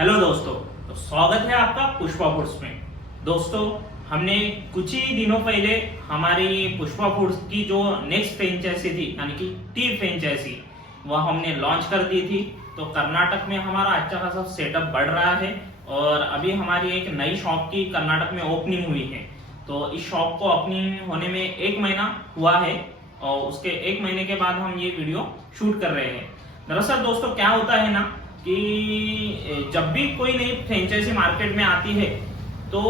Hello दोस्तों, तो स्वागत है आपका पुष्पा फूड्स में। दोस्तों, हमने कुछ ही दिनों पहले हमारी पुष्पा फूड्स की जो नेक्स्ट फ्रेंचाइजी थी यानी कि टी फ्रेंचाइजी वह हमने लॉन्च कर दी थी। तो कर्नाटक में हमारा अच्छा खासा सेटअप बढ़ रहा है और अभी हमारी एक नई शॉप की कर्नाटक में ओपनिंग हुई है। तो इस शॉप को ओपनिंग होने में 1 महीना हुआ है और उसके 1 महीने के बाद हम ये वीडियो शूट कर रहे हैं। दरअसल दोस्तों क्या होता है ना कि जब भी कोई नई फ्रेंचाइजी मार्केट में आती है तो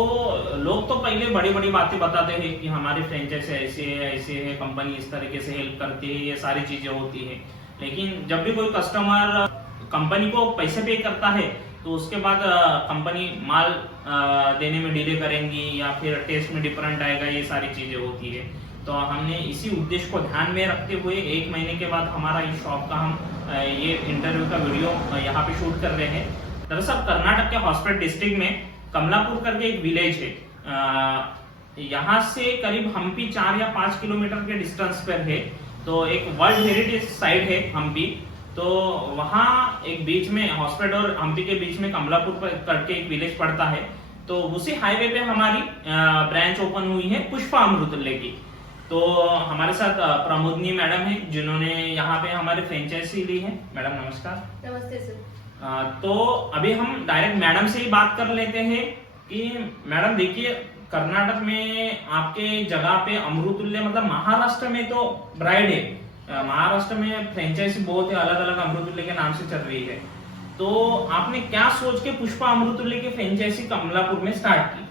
लोग तो पहले बड़ी बड़ी बातें बताते हैं कि हमारी फ्रेंचाइजी ऐसे है, कंपनी इस तरीके से हेल्प करती है, ये सारी चीजें होती है। लेकिन जब भी कोई कस्टमर कंपनी को पैसे पे करता है तो उसके बाद कंपनी माल देने में डिले करेंगी या फिर टेस्ट में डिफरेंट आएगा, ये सारी चीजें होती है। तो हमने इसी उद्देश्य को ध्यान में रखते हुए 1 महीने के बाद हमारा इस शॉप का हम ये इंटरव्यू का वीडियो यहाँ पे शूट कर रहे हैं। दरअसल कर्नाटक के हॉस्पिटल डिस्ट्रिक्ट में कमलापुर करके एक विलेज है। यहाँ से करीब हम्पी 4 या 5 किलोमीटर के डिस्टेंस पर है। तो एक वर्ल्ड हेरिटेज साइट है हम्पी। तो वहाँ एक बीच में हॉस्पिटल और हम्पी के बीच में कमलापुर करके एक विलेज पड़ता है। तो उसी हाईवे पे हमारी ब्रांच ओपन हुई है पुष्पा अमृतुल्य की। तो हमारे साथ प्रमोदनी मैडम है जिन्होंने यहाँ पे हमारे फ्रेंचाइजी ली है। मैडम नमस्कार। नमस्ते सर। तो अभी हम डायरेक्ट मैडम से ही बात कर लेते हैं कि मैडम देखिए, कर्नाटक में आपके जगह पे अमृतुल्य मतलब महाराष्ट्र में तो ब्राइड है, महाराष्ट्र में फ्रेंचाइजी बहुत है, अलग अलग अमृतुल्य के नाम से चल रही है। तो आपने क्या सोच के पुष्पा अमृतुल्य की फ्रेंचाइजी कमलापुर में स्टार्ट की?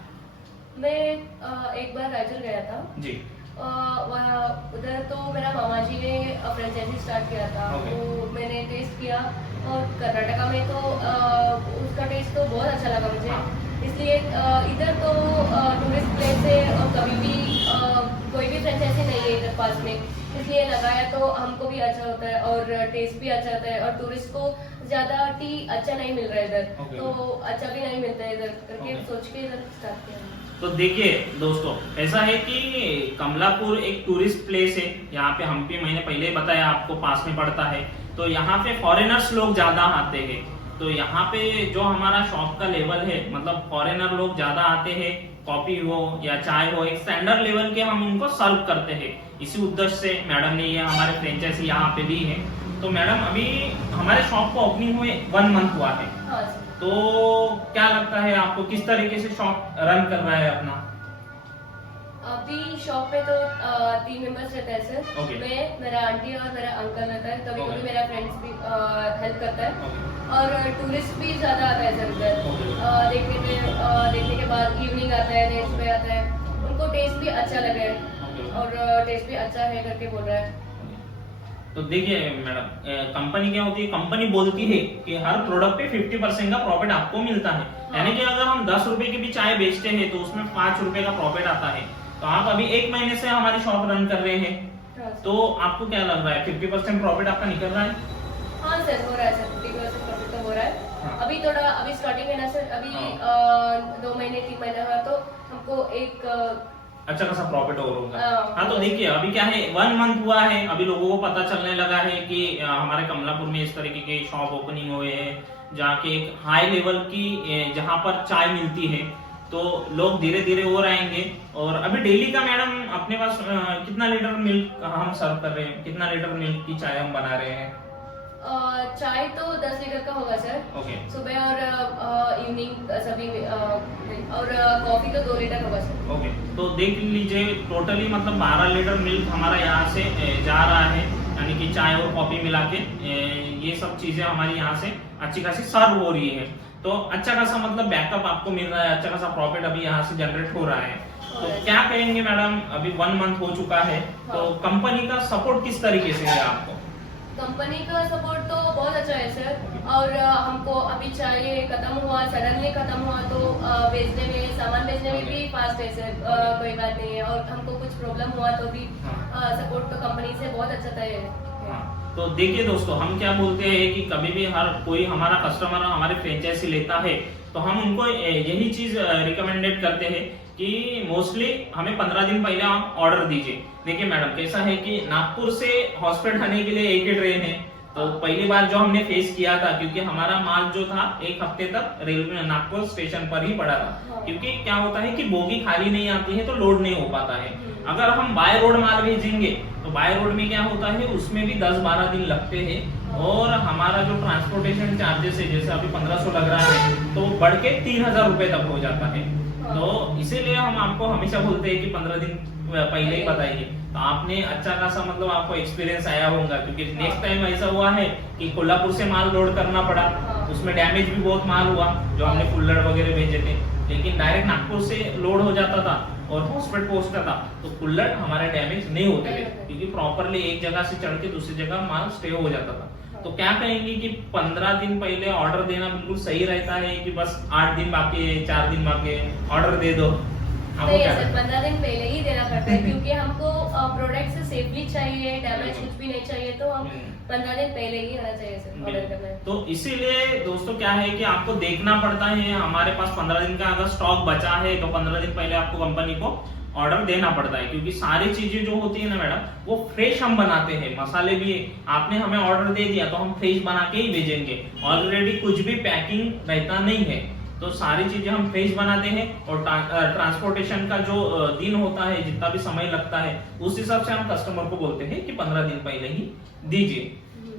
मैं एक बार रायचूर गया था जी। वहाँ उधर तो मेरा मामा जी ने फ्रेंचाइजी स्टार्ट किया था। Okay. तो मैंने टेस्ट किया और कर्नाटका में तो उसका टेस्ट तो बहुत अच्छा लगा मुझे। इसलिए इधर तो टूरिस्ट प्लेस है और कभी भी कोई भी फ्रेंचाइजी नहीं है इधर पास में, इसलिए लगाया तो हमको भी अच्छा होता है और टेस्ट भी अच्छा होता है और टूरिस्ट को ज्यादा टी अच्छा नहीं मिल रहा है इधर। Okay. तो अच्छा भी नहीं मिलता है इधर करके Okay. सोच के इधर स्टार्ट किया। तो देखिए दोस्तों, ऐसा है कि कमलापुर एक टूरिस्ट प्लेस है। यहाँ पे हम्पी मैंने पहले बताया आपको पास में पड़ता है। तो यहाँ पे फॉरेनर्स लोग ज्यादा आते हैं। तो यहाँ पे जो हमारा शॉप का लेवल है मतलब फॉरेनर लोग ज्यादा आते हैं। कॉफी हो या चाय हो, एक स्टैंडर्ड लेवल के हम उनको सर्व करते हैं। इसी उद्देश्य से मैडम ने ये हमारे फ्रेंचाइजी यहाँ पे ली है। तो मैडम अभी हमारे शॉप को ओपनिंग हुए 1 मंथ हुआ है। हाँ। तो क्या लगता है आपको, किस तरीके से शॉप रन कर रहा है अपना? अभी शॉप पे तो 3 मेंबर्स रहते हैं सर। Okay. मैं, मेरा आंटी और मेरा अंकल रहता है। कभी Okay. कभी मेरा फ्रेंड्स भी हेल्प करता है। Okay. और टूरिस्ट भी ज्यादा आता है सर उधर। Okay. देखने के बाद इवनिंग आता है, नेक्स्ट पे आता है। उनको टेस्ट भी अच्छा लगा है Okay. और टेस्ट भी अच्छा है करके बोल रहा है। तो देखिए मैडम, कंपनी क्या होती है, कंपनी बोलती है कि हर प्रोडक्ट पे 50% का प्रॉफिट आपको मिलता है। यानी कि अगर हम 10 रुपए की भी चाय बेचते हैं तो उसमें 5 रुपए का प्रॉफिट आता है। तो आप अभी 1 महीने से हमारी शॉप रन कर रहे हैं, हाँ। तो आपको क्या लग रहा है, 50% प्रॉफिट आपका निकल रहा है? हाँ सर, हो रहा है सर, 50% प्रॉफिट तो हो रहा है। हाँ। अभी स्टार्टिंग है ना सर, अभी हाँ। 2 महीने 3 महीने हुआ तो हमको एक अच्छा खासा प्रॉफिट और होगा। हाँ। हाँ, तो देखिए अभी क्या है, 1 मंथ हुआ है, अभी लोगों को पता चलने लगा है कि हमारे कमलापुर में इस तरीके के शॉप ओपनिंग हुए हैं जाके एक हाई लेवल की जहाँ पर चाय मिलती है। तो लोग धीरे धीरे और आएंगे। और अभी डेली का मैडम अपने पास कितना लीटर मिल्क हम सर्व कर रहे हैं, कितना लीटर मिल्क की चाय हम बना रहे हैं? चाय तो 10 लीटर का होगा सर। ओके। सुबह और इवनिंग सभी और कॉफी तो 2 लीटर होगा सर। ओके, तो देख लीजिए टोटली मतलब 12 लीटर मिल्क हमारा यहाँ से जा रहा है। यानी कि चाय और कॉफी मिला के ये सब चीजें हमारी यहाँ से अच्छी खासी सर्व हो रही है। तो अच्छा खासा मतलब बैकअप आपको मिल रहा है, अच्छा खासा प्रॉफिट अभी यहाँ से जनरेट हो रहा है। तो क्या कहेंगे मैडम, अभी 1 मंथ हो चुका है, तो कंपनी का सपोर्ट किस तरीके से है आपको? कंपनी का सपोर्ट तो बहुत अच्छा है सर। और हमको अभी चाय खत्म हुआ, सडनली खत्म हुआ तो बेचने में, सामान बेचने में भी फास्ट है सर। कोई बात नहीं है। और हमको कुछ प्रॉब्लम हुआ तो भी सपोर्ट तो कंपनी से बहुत अच्छा था है। तो देखिए दोस्तों, हम क्या बोलते हैं कि कभी भी हर कोई हमारा कस्टमर हमारे फ्रेंचाइजी लेता है तो हम उनको यही चीज रिकमेंडेड करते हैं कि मोस्टली हमें 15 दिन पहले आप ऑर्डर दीजिए। देखिए मैडम, कैसा है कि नागपुर से हॉस्पिटल आने के लिए एक ही ट्रेन है तो पहली बार जो हमने फेस किया था, क्योंकि हमारा माल जो था एक हफ्ते तक रेलवे नागपुर स्टेशन पर ही पड़ा था, क्योंकि क्या होता है कि बोगी खाली नहीं आती है तो लोड नहीं हो पाता है। अगर हम बाय रोड माल भेजेंगे तो बाय रोड में क्या होता है, उसमें भी 10-12 दिन लगते हैं, और हमारा जो ट्रांसपोर्टेशन चार्जेस है, जैसे अभी 1500 लग रहा है, तो बढ़ के 3000 रुपए तक हो जाता है। तो इसीलिए हम आपको हमेशा बोलते हैं कि 15 दिन पहले ही बताइए। तो आपने अच्छा खासा मतलब आपको एक्सपीरियंस आया होगा, क्योंकि नेक्स्ट टाइम ऐसा हुआ है कि कोल्हापुर से माल लोड करना पड़ा, उसमें डैमेज भी बहुत माल हुआ जो हमने कुल्लड़ वगैरह भेजे थे, लेकिन डायरेक्ट नागपुर से लोड हो जाता था और हॉस्पिटल पहुंचता था तो कुल्लड़ हमारे डैमेज नहीं होते थे, क्योंकि प्रॉपरली एक जगह से चढ़ के दूसरी जगह माल स्टे हो जाता था। तो क्या कहेंगे कि 15 दिन पहले ऑर्डर देना बिल्कुल सही रहता है कि बस 8 दिन बाकी है, 4 दिन बाकी है, ऑर्डर दे दो? नहीं सर, 15 दिन पहले ही देना पड़ता है, क्योंकि हमको प्रोडक्ट से सेफली चाहिए, डैमेज कुछ भी नहीं चाहिए, तो हम 15 दिन पहले ही आना चाहिए सर ऑर्डर करना है। तो इसीलिए दोस्तों क्या है कि आपको देखना पड़ता है, हमारे पास 15 दिन का अगर स्टॉक बचा है तो 15 दिन पहले आपको कंपनी को ऑर्डर देना पड़ता है, क्योंकि सारी चीजें जो होती है ना मैडम, वो फ्रेश हम बनाते हैं। मसाले भी आपने हमें ऑर्डर दे दिया तो हम फ्रेश बना के ही भेजेंगे, ऑलरेडी कुछ भी पैकिंग रहता नहीं है, तो सारी चीजें हम फ्रेश बनाते हैं। और ट्रांसपोर्टेशन का जो दिन होता है, जितना भी समय लगता है, उस हिसाब से हम कस्टमर को बोलते हैं कि 15 दिन पहले ही दीजिए।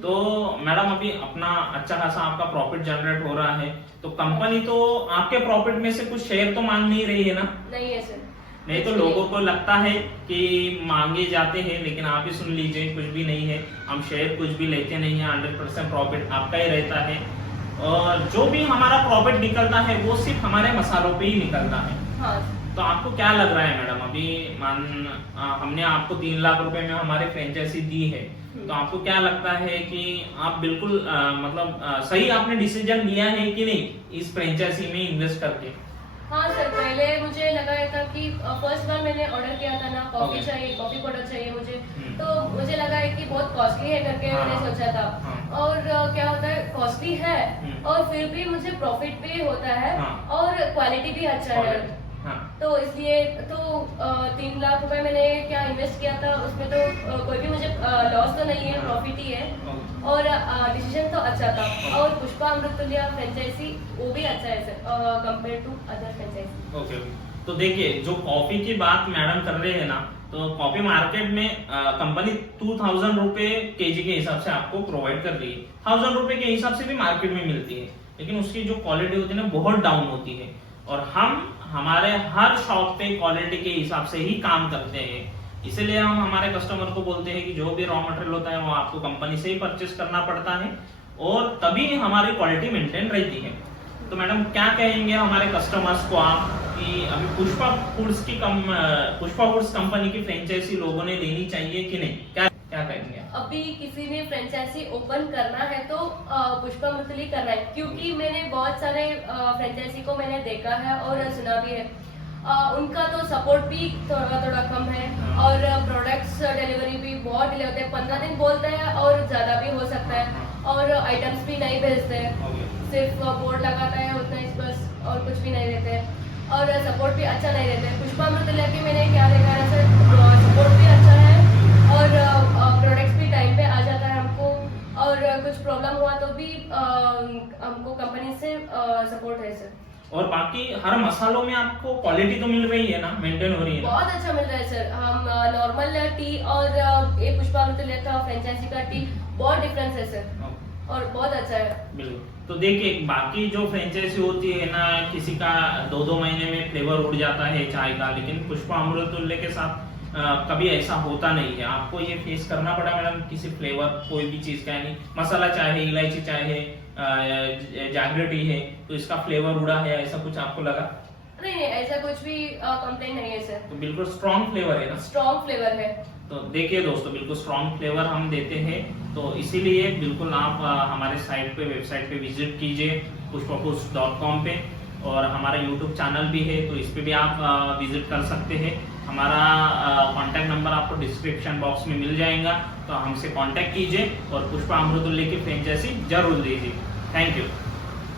तो मैडम अभी अपना अच्छा खासा आपका प्रॉफिट जनरेट हो रहा है, तो कंपनी तो आपके प्रॉफिट में से कुछ शेयर तो मांग नहीं रही है ना? नहीं है सर। नहीं तो लोगों को लगता है कि मांगे जाते हैं, लेकिन आप ही सुन लीजिए, कुछ भी नहीं है, हम शेयर कुछ भी लेते नहीं है, 100% प्रॉफिट आपका ही रहता है, और जो भी हमारा प्रॉफिट निकलता है वो सिर्फ हमारे मसालों पे ही निकलता है। हाँ। तो आपको क्या लग रहा है मैडम, अभी हमने आपको 3 लाख रुपए में हमारे फ्रेंचाइजी दी है, तो आपको क्या लगता है कि आप बिल्कुल सही आपने डिसीजन लिया है कि नहीं इस फ्रेंचाइजी में इन्वेस्ट करके? हाँ सर, पहले मुझे लगा था कि फर्स्ट बार मैंने ऑर्डर किया था ना, कॉफी चाहिए, कॉफी पाउडर चाहिए मुझे, तो मुझे लगा है कि बहुत कॉस्टली है करके मैंने सोचा था। और क्या होता है, कॉस्टली है और फिर भी मुझे प्रॉफिट भी होता है और क्वालिटी भी अच्छा है, तो इसलिए तो 3 लाख रुपए मैंने क्या इन्वेस्ट किया था, उसमें तो कोई भी मुझे लॉस तो नहीं है, प्रॉफिट ही है, और डिसीजन तो अच्छा था। और पुष्पा अमृततुल्य फ्रेंचाइजी वो भी अच्छा है sir, compare to other franchisee. Okay, तो देखिए जो कॉफी की बात मैडम कर रहे हैं ना, तो कॉफी मार्केट में कंपनी 2000 रुपए केजी के हिसाब से आपको प्रोवाइड कर रही है, 1000 रुपए के हिसाब से भी मार्केट में मिलती है, लेकिन उसकी जो क्वालिटी होती है ना बहुत डाउन होती है, और हम हमारे हर शॉप पे क्वालिटी के हिसाब से ही काम करते हैं। इसीलिए हम हमारे कस्टमर को बोलते हैं कि जो भी रॉ मटेरियल होता है वो आपको कंपनी से ही परचेस करना पड़ता है, और तभी हमारी क्वालिटी मेंटेन रहती है। तो मैडम क्या कहेंगे हमारे कस्टमर्स को आप कि अभी पुष्पा फूड्स कंपनी की फ्रेंचाइजी लोगों ने लेनी चाहिए कि नहीं, क्या क्या कहेंगे? अभी किसी ने फ्रेंचाइजी ओपन करना है तो पुष्पा अमृततुल्य करना है, क्योंकि मैंने बहुत सारे फ्रेंचाइजी को मैंने देखा है और सुना भी है, उनका तो सपोर्ट भी थोड़ा कम है, और प्रोडक्ट्स डिलीवरी भी बहुत डिले होते हैं, 15 दिन बोलते हैं और ज्यादा भी हो सकता है, और आइटम्स भी नहीं भेजते हैं, सिर्फ बोर्ड लगाता है उतना ही बस, और कुछ भी नहीं देते हैं, और सपोर्ट भी अच्छा नहीं देते हैं। पुष्पा अमृततुल्य की मैंने क्या देखा है सर, सपोर्ट भी अच्छा है और प्रोडक्ट्स भी टाइम पे आ जाता है हमको, और कुछ प्रॉब्लम हुआ तो भी हमको कंपनी से सपोर्ट है सर। और बाकी हर मसालों में आपको क्वालिटी तो मिल रही है ना, मेंटेन हो रही है ना? बहुत अच्छा मिल रहा है सर, हम नॉर्मल टी और ये पुष्पा अमृततुल्य का फ्रेंचाइजी का टी बहुत डिफरेंस है सर, और बहुत अच्छा है। बिल्कुल, तो देखिए बाकी जो फ्रेंचाइजी होती है ना, किसी का 2-2 महीने में फ्लेवर उड़ जाता है चाय का, लेकिन पुष्पा अमृततुल्य के साथ कभी ऐसा होता नहीं है। आपको ये फेस करना पड़ा मैडम, किसी फ्लेवर कोई भी चीज का, यानी मसाला चाहे, इलायची चाहे, जागृति है, तो इसका फ्लेवर उड़ा है, ऐसा कुछ आपको लगा? नहीं नहीं, ऐसा कुछ भी कंप्लेन नहीं है सर। तो बिल्कुल स्ट्रॉन्ग फ्लेवर है ना? स्ट्रॉन्ग फ्लेवर है। तो देखिए दोस्तों, बिल्कुल स्ट्रॉन्ग फ्लेवर हम देते हैं, तो इसीलिए बिल्कुल आप हमारे वेबसाइट पे विजिट कीजिए pushpafoods.com पे, और हमारा यूट्यूब चैनल भी है, तो इस पे भी आप विजिट कर सकते हैं। हमारा कॉन्टैक्ट नंबर आपको डिस्क्रिप्शन बॉक्स में मिल जाएगा, तो हमसे कॉन्टैक्ट कीजिए और पुष्पा अमृततुल्य की फ्रेंचाइजी जरूर लीजिए। Thank you.